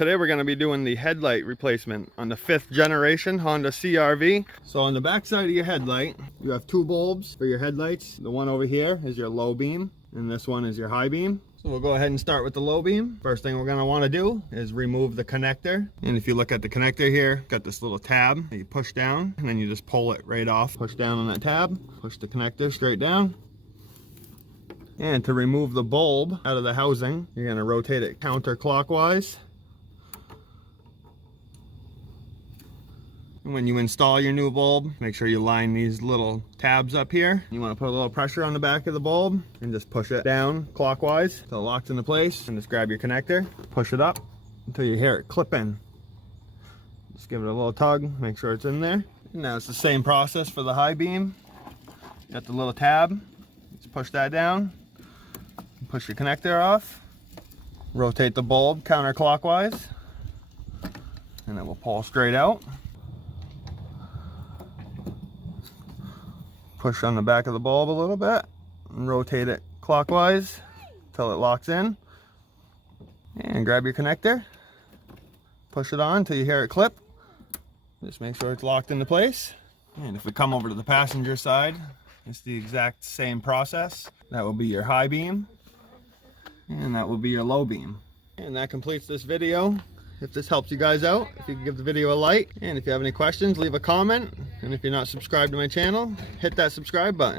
Today we're going to be doing the headlight replacement on the 5th generation Honda CRV. So on the back side of your headlight, you have two bulbs for your headlights. The one over here is your low beam, and this one is your high beam. So we'll go ahead and start with the low beam. First thing we're going to want to do is remove the connector. And if you look at the connector here, got this little tab that you push down, and then you just pull it right off. Push down on that tab, push the connector straight down. And to remove the bulb out of the housing, you're going to rotate it counterclockwise. And when you install your new bulb, make sure you line these little tabs up here. You want to put a little pressure on the back of the bulb and just push it down clockwise until it locks into place. And just grab your connector, push it up until you hear it clip in. Just give it a little tug, make sure it's in there. And now it's the same process for the high beam. You got the little tab, just push that down. Push your connector off, rotate the bulb counterclockwise, and it will pull straight out. Push on the back of the bulb a little bit and rotate it clockwise until it locks in. And grab your connector, push it on until you hear it clip. Just make sure it's locked into place. And if we come over to the passenger side, it's the exact same process. That will be your high beam. And that will be your low beam. And that completes this video. If this helps you guys out, if you can give the video a like, and if you have any questions, leave a comment. And if you're not subscribed to my channel, hit that subscribe button.